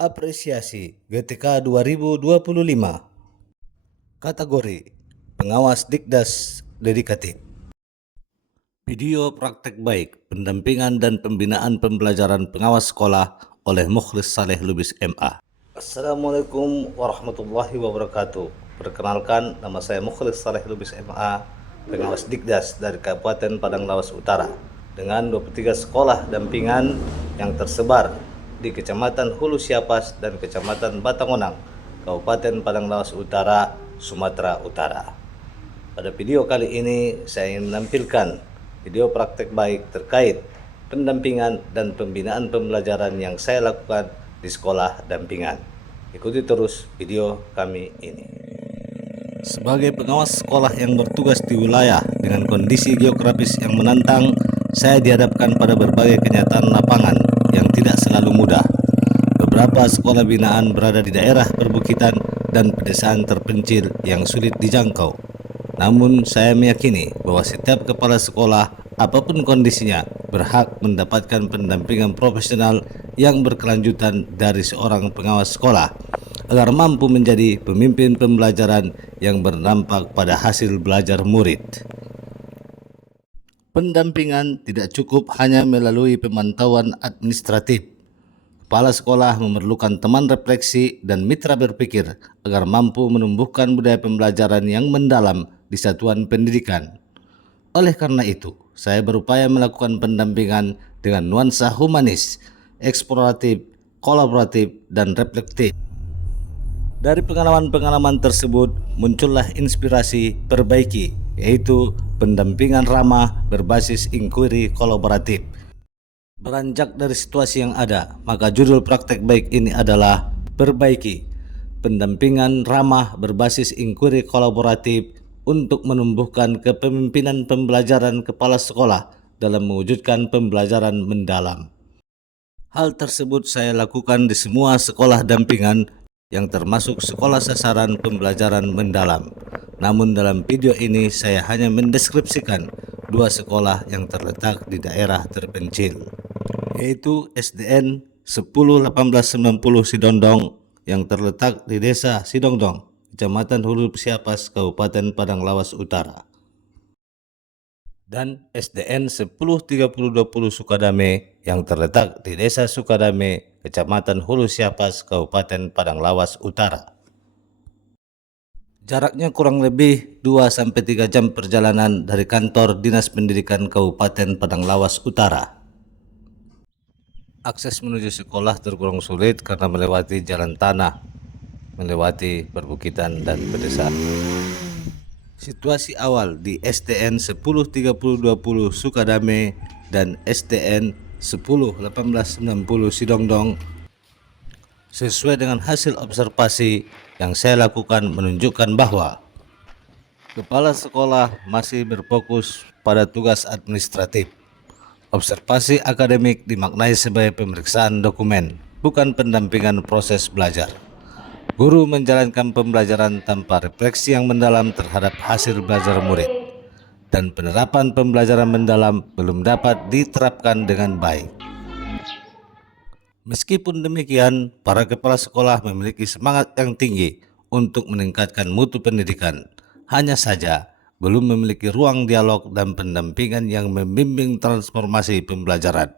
Apresiasi GTK 2025. Kategori Pengawas Dikdas Dedikatif. Video praktek baik pendampingan dan pembinaan pembelajaran pengawas sekolah oleh Mukhlis Saleh Lubis MA. Assalamualaikum warahmatullahi wabarakatuh. Perkenalkan, nama saya Mukhlis Saleh Lubis MA, pengawas Dikdas dari Kabupaten Padang Lawas Utara, dengan 23 sekolah dampingan yang tersebar di Kecamatan Hulu Siapas dan Kecamatan Batangonang, Kabupaten Padang Lawas Utara, Sumatera Utara. Pada video kali ini saya ingin menampilkan video praktek baik terkait pendampingan dan pembinaan pembelajaran yang saya lakukan di sekolah dampingan. Ikuti terus video kami ini. Sebagai pengawas sekolah yang bertugas di wilayah dengan kondisi geografis yang menantang, saya dihadapkan pada berbagai kenyataan lapangan yang tidak selalu mudah. Beberapa sekolah binaan berada di daerah perbukitan dan pedesaan terpencil yang sulit dijangkau. Namun saya meyakini bahwa setiap kepala sekolah, apapun kondisinya, berhak mendapatkan pendampingan profesional yang berkelanjutan dari seorang pengawas sekolah agar mampu menjadi pemimpin pembelajaran yang berdampak pada hasil belajar murid. Pendampingan tidak cukup hanya melalui pemantauan administratif. Kepala sekolah memerlukan teman refleksi dan mitra berpikir agar mampu menumbuhkan budaya pembelajaran yang mendalam di satuan pendidikan. Oleh karena itu, saya berupaya melakukan pendampingan dengan nuansa humanis, eksploratif, kolaboratif, dan reflektif. Dari pengalaman-pengalaman tersebut muncullah inspirasi perbaiki, yaitu pendampingan ramah berbasis inquiry kolaboratif. Beranjak dari situasi yang ada, maka judul praktek baik ini adalah Perbaiki, pendampingan ramah berbasis inquiry kolaboratif untuk menumbuhkan kepemimpinan pembelajaran kepala sekolah dalam mewujudkan pembelajaran mendalam. Hal tersebut saya lakukan di semua sekolah dampingan yang termasuk sekolah sasaran pembelajaran mendalam. Namun dalam video ini saya hanya mendeskripsikan dua sekolah yang terletak di daerah terpencil, yaitu SDN 101890 Sidongdong yang terletak di Desa Sidongdong, Kecamatan Hulu Siapas, Kabupaten Padang Lawas Utara, dan SDN 103020 Sukadame yang terletak di Desa Sukadame, Kecamatan Hulu Siapas, Kabupaten Padang Lawas Utara. Jaraknya kurang lebih 2-3 jam perjalanan dari kantor Dinas Pendidikan Kabupaten Padang Lawas Utara. Akses menuju sekolah tergolong sulit karena melewati jalan tanah, melewati perbukitan dan pedesaan. Situasi awal di SDN 103020 Sukadame dan SDN 101890 Sidongdong sesuai dengan hasil observasi yang saya lakukan menunjukkan bahwa kepala sekolah masih berfokus pada tugas administratif. Observasi akademik dimaknai sebagai pemeriksaan dokumen, bukan pendampingan proses belajar. Guru menjalankan pembelajaran tanpa refleksi yang mendalam terhadap hasil belajar murid, dan penerapan pembelajaran mendalam belum dapat diterapkan dengan baik. Meskipun demikian, para kepala sekolah memiliki semangat yang tinggi untuk meningkatkan mutu pendidikan. Hanya saja, belum memiliki ruang dialog dan pendampingan yang membimbing transformasi pembelajaran.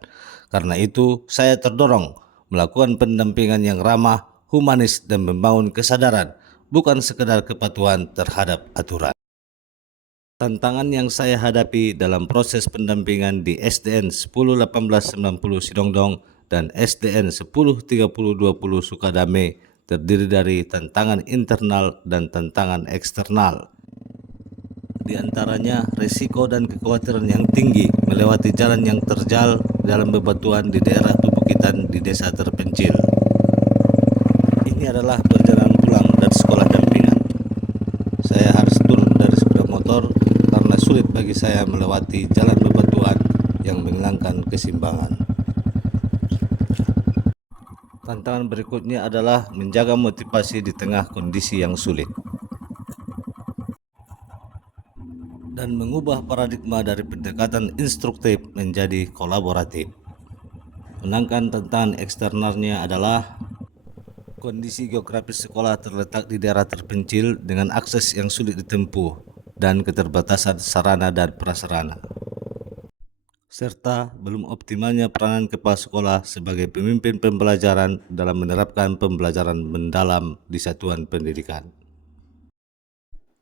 Karena itu, saya terdorong melakukan pendampingan yang ramah, humanis, dan membangun kesadaran, bukan sekedar kepatuhan terhadap aturan. Tantangan yang saya hadapi dalam proses pendampingan di SDN 101890 Sidongdong dan SDN 103020 Sukadame terdiri dari tantangan internal dan tantangan eksternal. Di antaranya risiko dan kekhawatiran yang tinggi melewati jalan yang terjal dalam bebatuan di daerah perbukitan di desa terpencil. Ini adalah perjalanan pulang dari sekolah dampingan. Saya harus turun dari sepeda motor karena sulit bagi saya melewati jalan bebatuan yang menghilangkan keseimbangan. Tantangan berikutnya adalah menjaga motivasi di tengah kondisi yang sulit dan mengubah paradigma dari pendekatan instruktif menjadi kolaboratif. Sedangkan tantangan eksternalnya adalah Kondisi geografis sekolah terletak di daerah terpencil dengan akses yang sulit ditempuh dan keterbatasan sarana dan prasarana, serta belum optimalnya peranan kepala sekolah sebagai pemimpin pembelajaran dalam menerapkan pembelajaran mendalam di satuan pendidikan.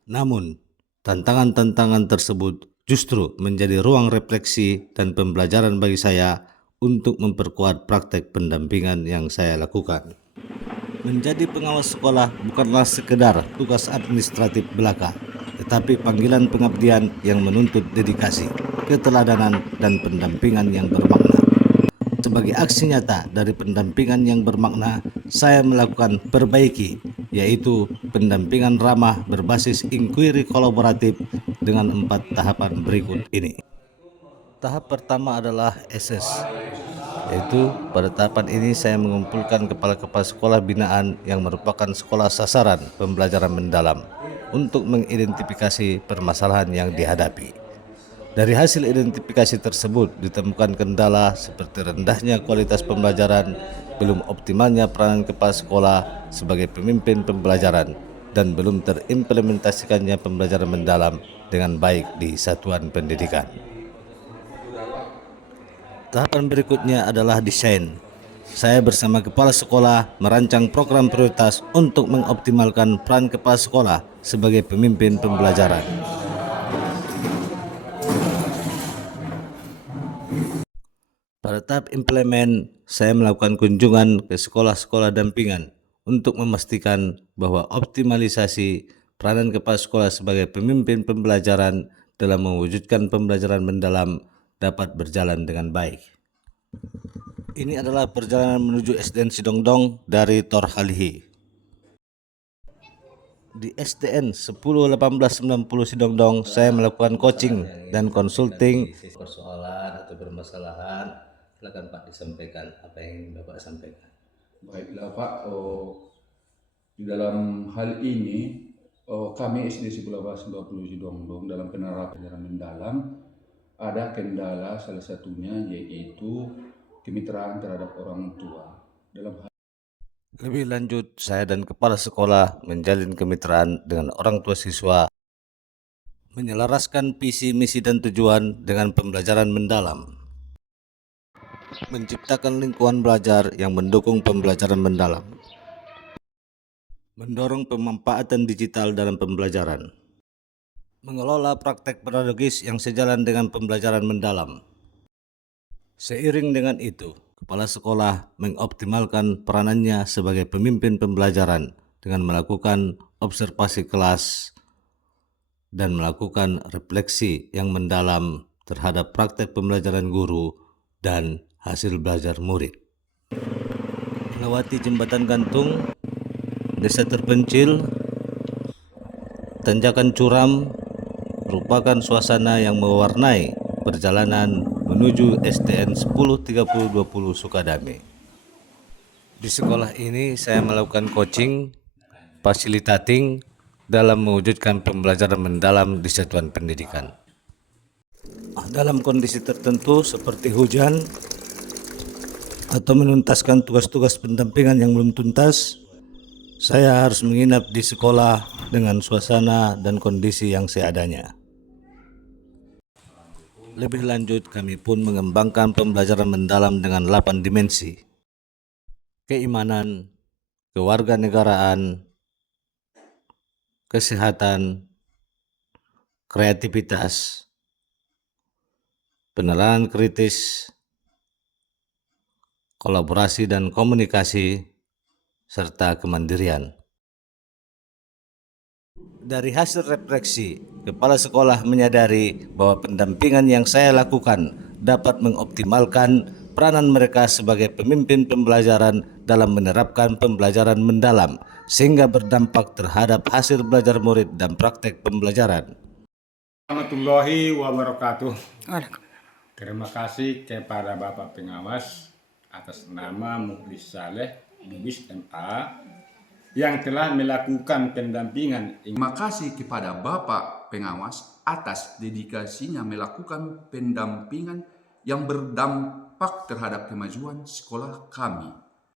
Namun, tantangan-tantangan tersebut justru menjadi ruang refleksi dan pembelajaran bagi saya untuk memperkuat praktek pendampingan yang saya lakukan. Menjadi pengawas sekolah bukanlah sekedar tugas administratif belaka, tetapi panggilan pengabdian yang menuntut dedikasi, keteladanan, dan pendampingan yang bermakna. Sebagai aksi nyata dari pendampingan yang bermakna, saya melakukan perbaiki, yaitu pendampingan ramah berbasis inquiry kolaboratif dengan 4 tahapan berikut ini. Tahap pertama adalah SS, yaitu pada tahapan ini saya mengumpulkan kepala-kepala sekolah binaan yang merupakan sekolah sasaran pembelajaran mendalam untuk mengidentifikasi permasalahan yang dihadapi. Dari hasil identifikasi tersebut ditemukan kendala seperti rendahnya kualitas pembelajaran, belum optimalnya peranan kepala sekolah sebagai pemimpin pembelajaran, dan belum terimplementasikannya pembelajaran mendalam dengan baik di satuan pendidikan. Tahapan berikutnya adalah desain. Saya bersama kepala sekolah merancang program prioritas untuk mengoptimalkan peran kepala sekolah sebagai pemimpin pembelajaran. Pada tahap implement, saya melakukan kunjungan ke sekolah-sekolah dampingan untuk memastikan bahwa optimalisasi peranan kepala sekolah sebagai pemimpin pembelajaran dalam mewujudkan pembelajaran mendalam dapat berjalan dengan baik. Ini adalah perjalanan menuju SDN Sidongdong dari Tor Halihi. Di SDN 101890 Sidongdong, saya melakukan coaching dan consulting. Persoalan atau permasalahan, silakan Pak disampaikan apa yang ingin Bapak sampaikan. Baiklah Pak, di dalam hal ini kami SD 101890 Sidongdong dalam penerapan mendalam ada kendala, salah satunya yaitu kemitraan terhadap orang tua. Lebih lanjut, saya dan kepala sekolah menjalin kemitraan dengan orang tua siswa, menyelaraskan visi, misi, dan tujuan dengan pembelajaran mendalam, menciptakan lingkungan belajar yang mendukung pembelajaran mendalam, mendorong pemanfaatan digital dalam pembelajaran, mengelola praktek pedagogis yang sejalan dengan pembelajaran mendalam. Seiring dengan itu, kepala sekolah mengoptimalkan peranannya sebagai pemimpin pembelajaran dengan melakukan observasi kelas dan melakukan refleksi yang mendalam terhadap praktek pembelajaran guru dan hasil belajar murid. Melewati jembatan gantung, desa terpencil, tanjakan curam merupakan suasana yang mewarnai perjalanan menuju SDN 103020 Sukadame. Di sekolah ini saya melakukan coaching, fasilitating dalam mewujudkan pembelajaran mendalam di satuan pendidikan. Dalam kondisi tertentu seperti hujan atau menuntaskan tugas-tugas pendampingan yang belum tuntas, saya harus menginap di sekolah dengan suasana dan kondisi yang seadanya. Lebih lanjut, kami pun mengembangkan pembelajaran mendalam dengan 8 dimensi: keimanan, kewarganegaraan, kesehatan, kreativitas, penilaian kritis, kolaborasi dan komunikasi, serta kemandirian. Dari hasil refleksi, kepala sekolah menyadari bahwa pendampingan yang saya lakukan dapat mengoptimalkan peranan mereka sebagai pemimpin pembelajaran dalam menerapkan pembelajaran mendalam, sehingga berdampak terhadap hasil belajar murid dan praktek pembelajaran. Warahmatullahi wabarakatuh. Terima kasih kepada Bapak Pengawas atas nama Mukhlis Saleh, Lubis MA, yang telah melakukan pendampingan. Terima kasih kepada Bapak Pengawas atas dedikasinya melakukan pendampingan yang berdampak terhadap kemajuan sekolah kami.